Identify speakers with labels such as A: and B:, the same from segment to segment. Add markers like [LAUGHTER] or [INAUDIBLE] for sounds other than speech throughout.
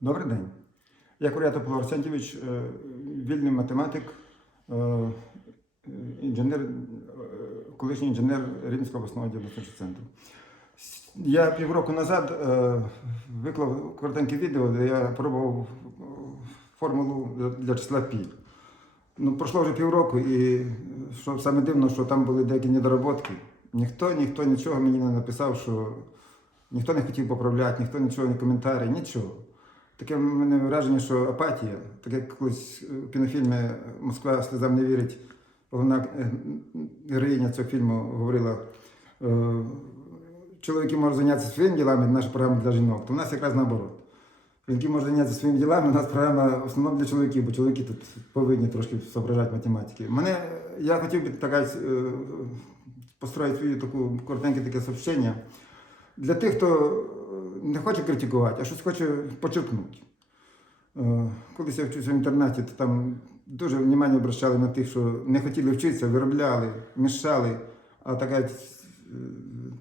A: Добрий день. Я Курятов Павло Арсентьович, е, вільний математик, е, інженер, е, колишній інженер Рівненського обласного діагностичного центру. Я півроку назад виклав коротеньке відео, де я пробував формулу для- числа пі. Ну, пройшло вже півроку, і що саме дивно, що там були деякі недоработки. Ніхто, ніхто нічого мені не написав, що ніхто не хотів поправляти, ніхто нічого, ні коментарі, нічого. Таке в мене враження, що апатія, таке як колись в кінофільмі Москва сльозам не вірить. Головна е, героїня цього фільму говорила, е, чоловіки можуть зайнятися своїми ділами, наша програма для жінок, то в нас якраз наоборот. Жінки можуть зайнятися своїми ділами, у нас програма в основному для чоловіків, бо чоловіки тут повинні трошки зображати математики. Мене, я хотів би така, е, построїти свою таку коротеньке таке сообщення для тих, хто не хоче критикувати, а щось хоче почерпнути. Е, Колись я вчився в інтернаті, то там дуже внимання обращали на тих, що не хотіли вчитися, виробляли, мішали. А така, е,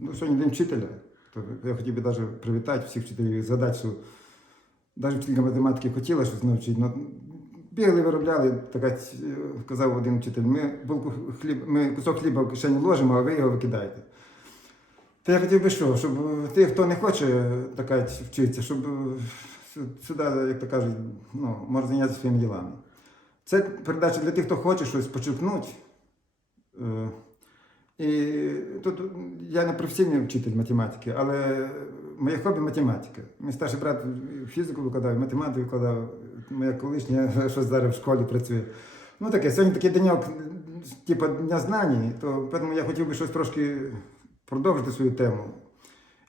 A: ну, сьогодні день вчителя. То я хотів би навіть привітати всіх вчителів згадати, що навіть вчителька математики хотіла щось навчити, але бігали, виробляли, така, е, казав один вчитель, ми, булку хліб, ми кусок хліба в кишені ложимо, а ви його викидаєте. Та я хотів би що, щоб е, ті, хто не хоче така вчитися, щоб е, сюди, як то кажуть, ну, може зайнятися своїми ділами. Це передача для тих, хто хоче щось почерпнути. Е, І тут я не професійний вчитель математики, але моє хобі математика. Мій старший брат фізику викладав, математику викладав, моя колишня [LAUGHS] щось зараз в школі працює. Ну таке, сьогодні такий деньок, типу Дня знань, то тому я хотів би щось трошки продовжити свою тему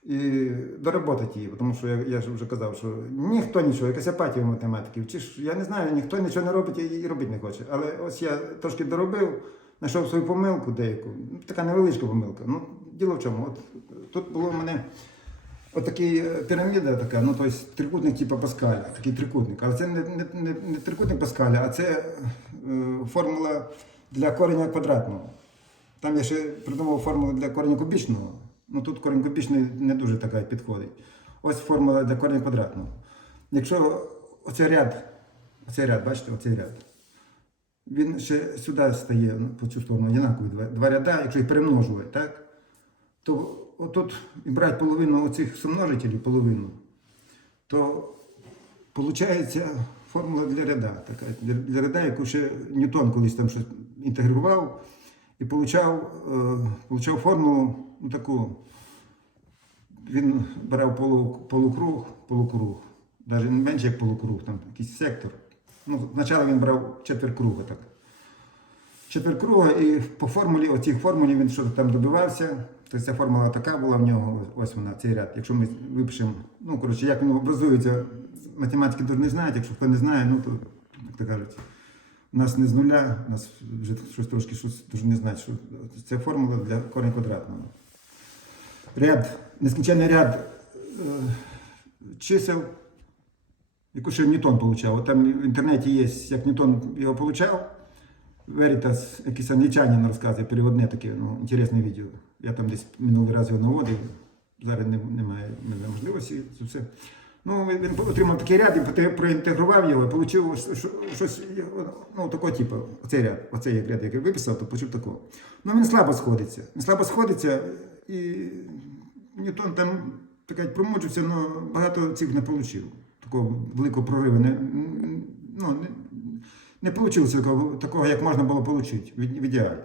A: і доработати її, тому що я, я ж вже казав, що ніхто нічого, якась апатія в математики. Вчиш, я не знаю, ніхто нічого не робить і, і робити не хоче. Але ось я трошки доробив, знайшов свою помилку деяку. Ну, така невеличка помилка. Ну, діло в чому? От тут було в мене отакий е, піраміда така, ну тобто трикутник типу Паскаля, такий трикутник. Але це не, не, не, не трикутник Паскаля, а це е, формула для кореня квадратного. Там я ще придумав формулу для кореня кубічного. Ну тут корінь кубічний не дуже така підходить. Ось формула для кореня квадратного. Якщо оцей ряд, оцей ряд, бачите, оцей ряд, він ще сюди стає ну, по цю сторону однакові два, два ряда, якщо їх перемножувати, так? То отут брати половину оцих сумножителів, половину, то виходить формула для ряда, така, для, для ряда, яку ще Ньютон колись там щось інтегрував і получав, е, получав формулу ну, таку. Він брав полу, полукруг, полукруг, навіть менше як полукруг, там якийсь сектор. Ну, спочатку він брав четверть круга так. Четверть круга, і по формулі, оцій формулі він щось там добивався. Тобто ця формула така була в нього, ось вона, цей ряд. Якщо ми випишемо, ну коротше, як він образується, математики дуже не знають, якщо хто не знає, ну то, як то кажуть, нас не з нуля, нас вже щось трошки щось дуже не знає, що це формула для корення квадратного. Ряд, нескінченний ряд е, чисел, яку ще Ньютон получав. Там в інтернеті є, як Ньютон його получав. Веритас, якийсь англічанин розказує, переводне таке, ну, інтересне відео. Я там десь минулий раз його наводив, зараз не- немає можливості це все. Ну, він отримав такий ряд, і проінтегрував його, і отримав щось ну, такого типу, оцей ряд, оцей ряд, який виписав, то почув такого. Ну, він слабо сходиться. Він слабо сходиться, і Ньютон там так промучився, але багато цих не отримав. Такого великого прориву. Не, ну, не, не вийшло такого, як можна було отримати в, ідеалі.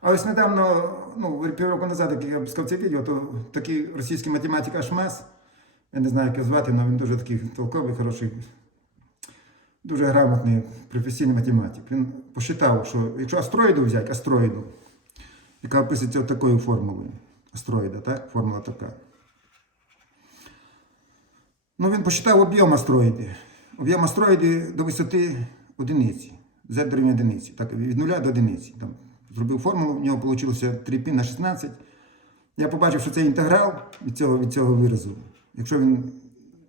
A: А ось недавно, ну, півроку назад, як я сказав це відео, то такий російський математик Ашмас, я не знаю, як його звати, але він дуже такий толковий, хороший, дуже грамотний професійний математик. Він посчитав, що якщо астроїду взяти, астроїду, яка описується такою формулою, астроїда, так? Формула така. Ну, він посчитав об'єм астроїди. Об'єм астроїди до висоти одиниці, z дорівнює одиниці, так, від нуля до одиниці. Там, зробив формулу, в нього вийшло 3π на 16. Я побачив, що це інтеграл від цього, від цього виразу. Якщо він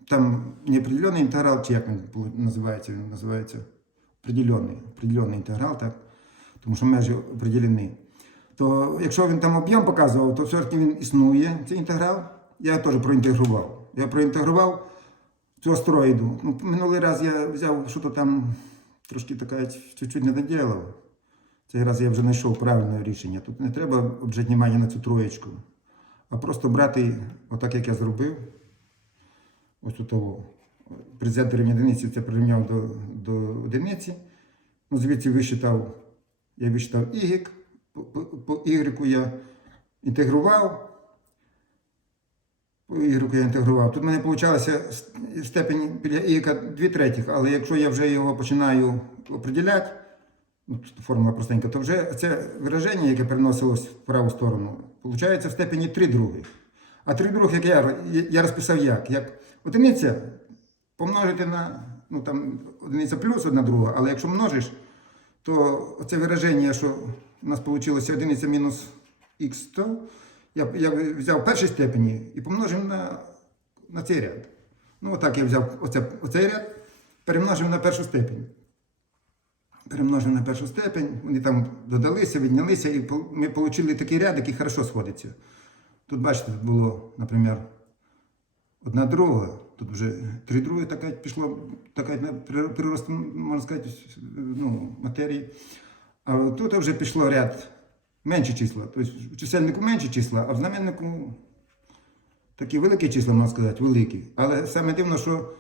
A: там неопределений інтеграл, чи як він називається, він називається определений, определений інтеграл, так? тому що межі определені. То якщо він там об'єм показував, то все-таки він існує, цей інтеграл. Я теж проінтегрував. Я проінтегрував цього астероїду. Ну, минулий раз я взяв, що то там трошки така чуть-чуть не доділав. Цей раз я вже знайшов правильне рішення. Тут не треба обжати внимання на цю троєчку, а просто брати, отак як я зробив, ось у того. Президент рівня одиниці це прирівняв до, до одиниці. Ну, звідси висчитав, я висчитав Y, по, Y я інтегрував. По Y я інтегрував. Тут в мене вийшла степень біля Y 2 третіх, але якщо я вже його починаю определяти, ну, формула простенька, то вже це вираження, яке переносилось в праву сторону, виходить в степені 3 других. А 3 других, як я, я розписав як? Як одиниця помножити на ну, там, одиниця плюс одна друга, але якщо множиш, то це вираження, що у нас вийшло одиниця мінус х, то я, я взяв першій степені і помножив на, на цей ряд. Ну, отак я взяв оце, оцей ряд, перемножив на першу степень. Перемножив на першу степень, вони там додалися, віднялися, і ми отримали такий ряд, який хорошо сходиться. Тут, бачите, було, наприклад, одна друга, тут вже три другі, така пішло, така прирост, можна сказати, ну, матерії. А тут вже пішло ряд менші числа. Тобто в чисельнику менші числа, а в знаменнику такі великі числа, можна сказати, великі. Але саме дивно, що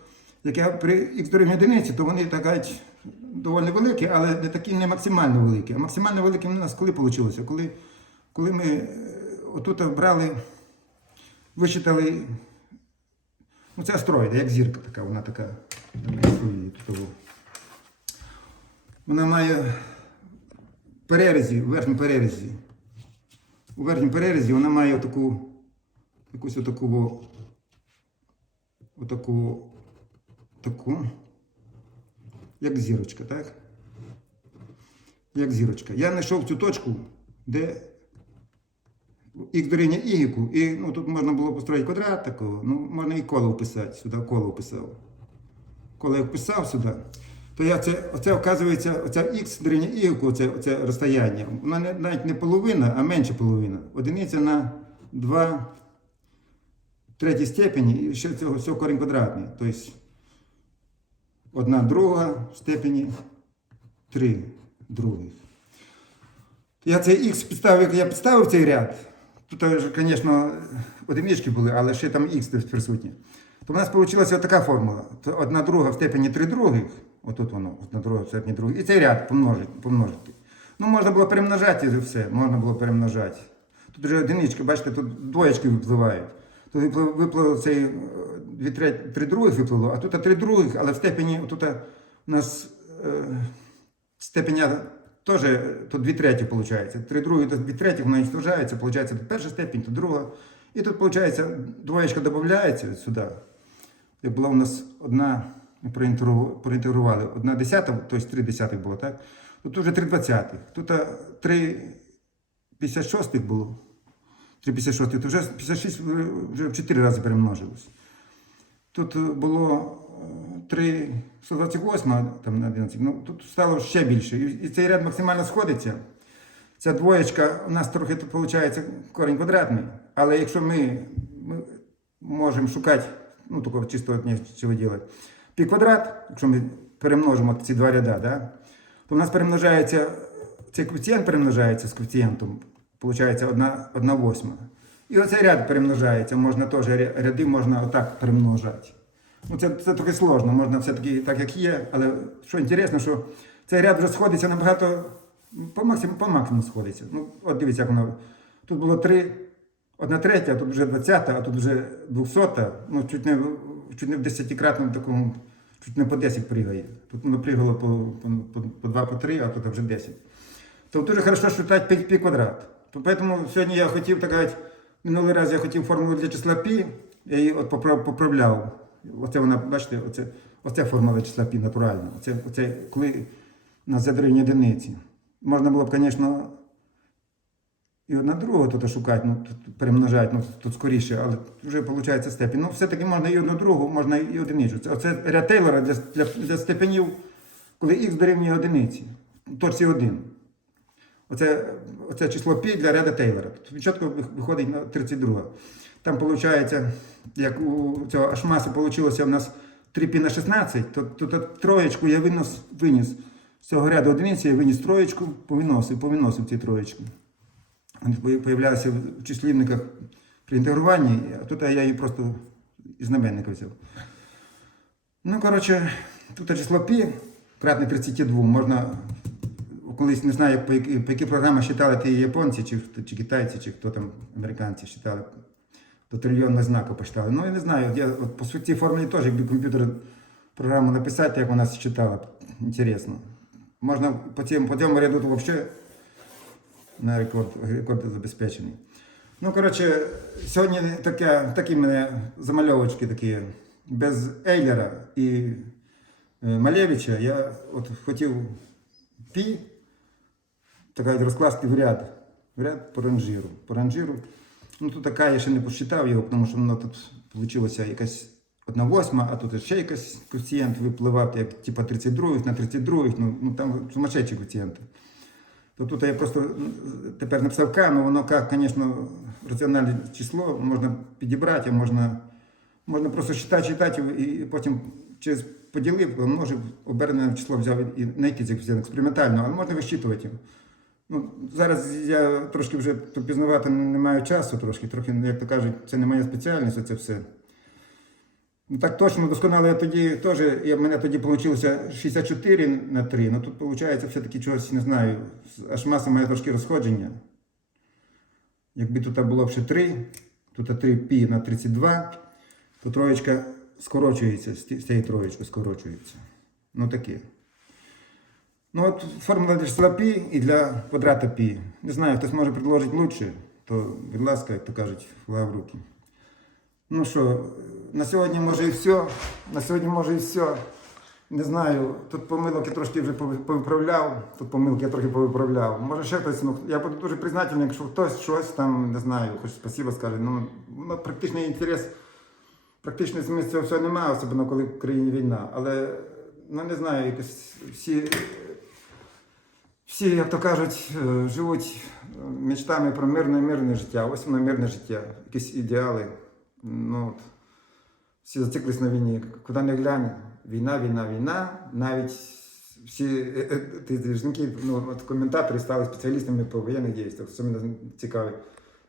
A: як я при х дорівнює одиниці, то вони так доволі великі, але не такі не максимально великі. А максимально великі в нас коли вийшло? Коли, коли ми отут брали, вичитали, ну це астероїда, як зірка така, вона така. того. Вона має перерізі, у верхній перерізі. У верхній перерізі вона має таку, якусь отаку, отаку, таку, як зірочка, так? Як зірочка. Я знайшов цю точку, де х дорівнює y, і ну, тут можна було построїти квадрат такого, ну, можна і коло вписати, сюди коло вписав. Коли я вписав сюди, то я це, оце, оказується, оця х дорівнює y, оце, оце розстояння, вона не, навіть не половина, а менше половина. Одиниця на 2 третій степені, і ще цього всього корінь квадратний. Тобто одна друга в степені 3 других. Я цей х підставив, як я підставив цей ряд, тут, звісно, одинички були, але ще там х присутні. То в нас вийшла така формула. Одна друга в степені 3 других, отут воно, одна друга в степені других, і цей ряд помножити. помножити. Ну, можна було перемножати все, можна було перемножати. Тут вже одинички, бачите, тут двоєчки випливають. Тут виплив, цей е, дві треть, три других виплило, а тут три других, але в степені, тут у нас е, степеня теж, тут дві треті виходить. Три другі, то дві треті, воно уничтожається, виходить, тут перша степень, тут друга. І тут, виходить, двоєчка додається сюди. Як була у нас одна, проінтегрували, одна десята, тобто три десятих було, так? Тут вже три двадцятих. Тут а, три 56 було. 3,56, то вже 56 вже в 4 рази перемножилось. Тут е, було е, 3, 128 там на 11, ну тут стало ще більше. І, цей ряд максимально сходиться. Ця двоєчка у нас трохи тут виходить корінь квадратний, але якщо ми, ми можемо шукати, ну такого чисто от нічого робити, пі квадрат, якщо ми перемножимо ці два ряда, да, то у нас перемножається, цей коефіцієнт перемножається з коефіцієнтом, виходить 1, 1 восьма. І оцей ряд перемножається, можна теж ряди можна отак перемножати. Ну, це, це трохи сложно, можна все-таки так, як є, але що інтересно, що цей ряд вже сходиться набагато по максимуму, по максимуму сходиться. Ну, от дивіться, як воно. Тут було 3, одна третя, а тут вже 20, а тут вже 200, ну чуть не, чуть не в десятикратному такому, чуть не по 10 пригає. Тут воно пригало по, по, по, по 2, по 3, а тут вже 10. То дуже хорошо считати пі, пі квадрат. То Поэтому сьогодні я хотів так минулий раз я хотів формулу для числа пі, я її от поправ- поправляв. Оце вона, бачите, оце, оце формула числа пі натуральна. Оце, оце коли на задорівні одиниці. Можна було б, звісно, і одна другу тут шукати, ну, тут перемножати, ну, тут скоріше, але вже виходить степінь. Ну, все-таки можна і одну другу, можна і одиницю. Це, оце ряд Тейлора для, для, для степенів, коли х дорівнює одиниці. Точці 1. Оце, оце число π для ряда Тейлора. Тут чітко виходить на 32. Там виходить, як у цього Ашмаса вийшло у нас 3 пі на 16, то, то, то троєчку я винос, виніс з цього ряду одиниці, я виніс троєчку, повиносив, повиносив ці троєчки. Вони появлялися в числівниках при інтегруванні, а тут я її просто із знаменника взяв. Ну, коротше, тут число пі, кратне 32, можна колись не знаю, по, які- по які програми считали ті японці, чи, чи китайці, чи хто там американці считали. До трильйонного знаку посчитали. Ну, я не знаю, я от по суті формулі теж, якби комп'ютер програму написати, як вона считала, інтересно. Можна по цьому, по цьому ряду взагалі на рекорд, рекорд забезпечений. Ну, коротше, сьогодні таке, такі мене замальовочки такі, без Ейлера і е, Малевича. Я от хотів пі, така розкласти в ряд, в ряд по ранжиру. По ранжиру. Ну, тут така, я ще не посчитав його, тому що воно тут вийшло якась одна восьма, а тут ще якийсь коефіцієнт випливав, як типа 32 на 32, ну, ну там сумасшедші коефіцієнти. То тут я просто тепер написав К, але воно К, звісно, раціональне число можна підібрати, а можна, можна просто читати, читати і потім через поділив, помножив, обернене число взяв і знайти коефіцієнт експериментально, але можна вищитувати його. Ну, зараз я трошки вже пізнавати не маю часу, трошки, трохи, як то кажуть, це не моя спеціальність, це все. Ну так точно досконало я тоді теж, я, мене тоді вийшло 64 на 3, ну тут виходить все-таки чогось, не знаю, аж маса має трошки розходження. Якби тут було б ще 3, тут 3 пі на 32, то троєчка скорочується, з цієї троєчки скорочується. Ну таке. Ну от формула для числа пі і для квадрата пі. Не знаю, хтось може предложити лучше, то, будь ласка, як то кажуть, в руки. Ну що, на сьогодні може і все. На сьогодні може і все. Не знаю, тут помилок я трошки вже повиправляв, тут помилки я трохи повиправляв. Може ще хтось, ну я буду дуже признательний, якщо хтось щось там, не знаю, хоч спасибо скаже. Ну, ну практичний інтерес, практичний зміст цього всього немає, особливо коли в країні війна. Але ну не знаю, якось всі, всі, як то кажуть, е, живуть е, мечтами про мирне мирне життя. Ось мирне життя, якісь ідеали. Ну, от, всі зациклились на війні. Куди не глянь, війна, війна, війна. Навіть всі е, жінки, ну, от коментатори стали спеціалістами по воєнних діях. Це мене цікавить.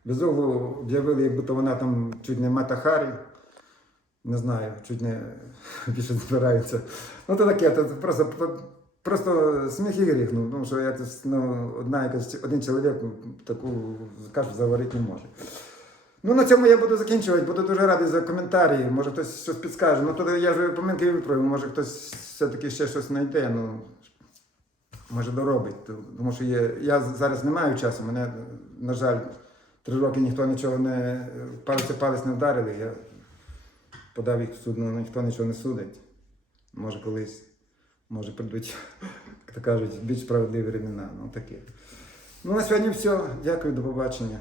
A: Безуглу об'явили, як будто вона там чуть не Мата Харі. Не знаю, чуть не [LAUGHS] більше збираються. Ну, то таке, то просто, просто сміх і гріх. Ну, тому що якось, ну, одна, якась, один чоловік таку кашу заварити не може. Ну, на цьому я буду закінчувати. Буду дуже радий за коментарі. Може хтось щось підскаже. Ну, то я вже помилки виправив, може хтось все-таки ще щось знайде. Ну, може доробить. Тому що є, я зараз не маю часу. Мене, на жаль, три роки ніхто нічого не. Палець о палець не вдарили. Я подав їх в суд, ну ніхто нічого не судить. Може колись, може прийдуть, як то кажуть, більш справедливі времена. Ну таке. Ну, на сьогодні все. Дякую, до побачення.